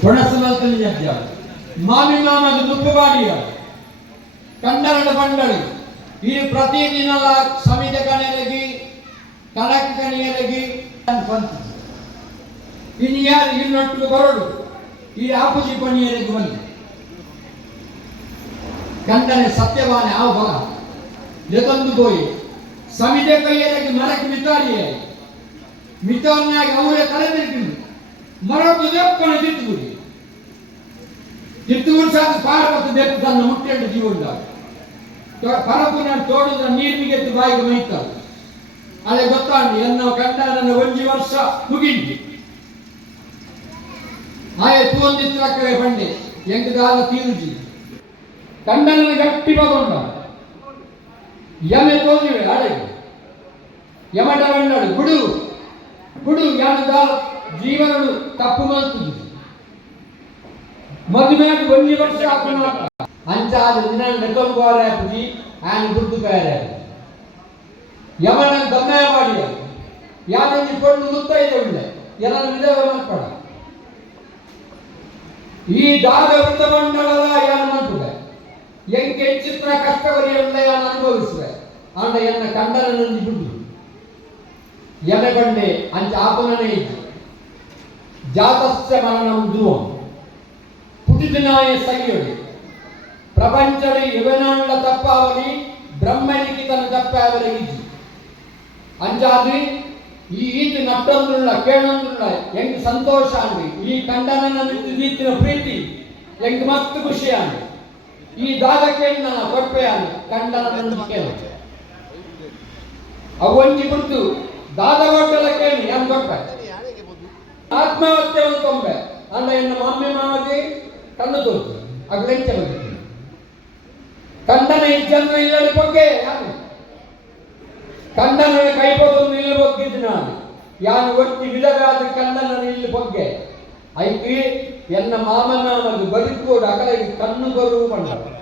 ಪೊಣಸಮಲ್ತನ judge ಮಾಮಿ ಮಾಮದ ದುಪ್ಪುಗಾಡಿಯ ಕಂಡನದ ಬಂಡಳಿ ಈ ಪ್ರತಿದಿನ ಸಮಿತ ಕಣೆರಗಿ ಕಣಕ್ ಕಣಿಯರಗಿ ಇನ್ನು ಯಾರು ಇನ್ನೊಟ್ಟು ಬರೋಡು ಈ ಆಪುಜಿ ಪಣಿಯರಿಗೆ ಬಂದು ಕಂಡನೆ ಸತ್ಯವಾನೆ ಆವು ಬಲ ಜೊತೊಂದು ಬೋಯಿ ಸಮಿತೆ ಕೈಯರಿಗೆ ಮರಕ್ಕೆ ಮಿತಾರಿಯೇ ಮಿತಾರಿನಾಗಿ ಅವರೇ ಕರೆದಿರ್ತೀನಿ ಮರಕ್ಕೆ ಜಪ್ಪನ ತಿತ್ತುಗುಡಿ ತಿತ್ತುಗುಡಿ ಸಾಕು ಪಾರ್ವತಿ ಬೆಕ್ಕು ತನ್ನ ಮುಟ್ಟೆಂಡು ಜೀವನದಾಗ ಪರಪುನ ತೋಡಿದ ನೀರಿಗೆದ್ದು ಬಾಯಿಗೆ ಮೈತಾರೆ ಅದೇ ಗೊತ್ತಾಂಡಿ ಎನ್ನ ಕಂಡ ನನ್ನ ಒಂಜಿ ವರ್ಷ ಮುಗಿಂಡಿ ಆಯೆ ತೂಂದಿತ್ತಕ್ಕರೆ ಬಂಡೆ ಎಂಕದಾದ ತೀರುಜಿ ಕಂಡನ ಗಟ್ಟಿ ಬಗೊಂಡ ಯಮೆ ತೋದಿವೆ ಅಡಗಿ ಯಮಟ ಬಂಡಳು ಬಿಡು ಬಿಡು ಯಾನದ ಜೀವನಗಳು ತಪ್ಪು ಮಾಡ್ತದೆ ಮದುವೆಗೆ ಒಂಜಿ ವರ್ಷ ಹಾಕೋಣ ಅಂಚಾದ ದಿನ ನೆತ್ತೊಂಬಾರೆ ಪುಜಿ ಆನೆ ದುಡ್ಡು ಬೇರೆ ಯಮನ ದಮ್ಮೆ ಮಾಡಿ ಯಾನೊಂದು ಕೊಂಡು ಮುತ್ತೈದೆ ಉಂಡೆ ಎಲ್ಲ ವಿಧವ ಮಾಡ್ಬೇಡ ಈ ದಾದ ವೃತ್ತ ಮಂಡಳದ ಯಾನ ಮಾಡ್ತದೆ ಎಂಗೆ ಚಿತ್ರ ಕಷ್ಟವರಿಯಲ್ಲ ಯಾನ ಅನುಭವಿಸುವೆ ಅಂಡ ಎನ್ನ ಕಂಡನ ನಂದಿ ಬಿಡು ಯಮೆ ಬಂಡೆ ಅಂಚ ಆಪನನೇ ಇದ್ದು ಜಾತಸ್ಯ ಮರಣಂ ಧ್ರುವಂ ಪುಟಿದಿನಾಯ ಸಗಿಯೊಡಿ ಪ್ರಪಂಚಡಿ ಯುವನಾಂಡ ತಪ್ಪಾವಲಿ ಬ್ರಹ್ಮನಿಗೆ ತನ್ನ ತಪ್ಪಾವಲಿ ಇಜ್ಜಿ ಅಂಜಾದಿ ಈ ಈತು ನಟ್ಟೊಂದುಳ್ಳ ಕೇಳೊಂದುಳ್ಳ ಎಂಗ್ ಸಂತೋಷ ಅಂಡಿ ಈ ಕಂಡನ ನೀತಿನ ಪ್ರೀತಿ ಎಂಗ್ ಮಸ್ತ್ ಖುಷಿ ಅಂಡಿ ಈ ದಾದಕ್ಕೆ ನನ್ನ ಕೊಪ್ಪೆ ಅಂಡಿ ಕಂಡನ ಕೇಳ ಅವೊಂಜಿ ಬಿಡ್ತು ದಾದ ಒಡ್ಡಲ ಕೇಳಿ ಏನ್ ಕೊಪ್ಪೆ ಆತ್ಮಹತ್ಯೆ ಕೊಂಬೆ ಅಂಡ ಎನ್ನ ಮಮ್ಮಿ ಮಾವಗೆ ಕಣ್ಣು ತೋರ್ತು ಅಗ್ಲೆಂಚ ಬಗ್ಗೆ ಕಂಡನ ಇಜ್ಜನ್ನು ಇಲ್ಲಡಿ ಬಗ್ಗೆ ಕಂಡನ ಕೈಪೊಂದು ಇಲ್ಲಿ ಬೊಗ್ಗಿದ್ದು ನಾನು ಯಾನು ಒಟ್ಟಿ ವಿಧವಾದ ಕಂಡನ ಇಲ್ಲಿ ಬಗ್ಗೆ ಐಕಿ ಎನ್ನ ಮಾಮನ ಬದುಕೋಡು ಅಕಲಿಗೆ ಕಣ್ಣು ಬರುವ ಬಂದ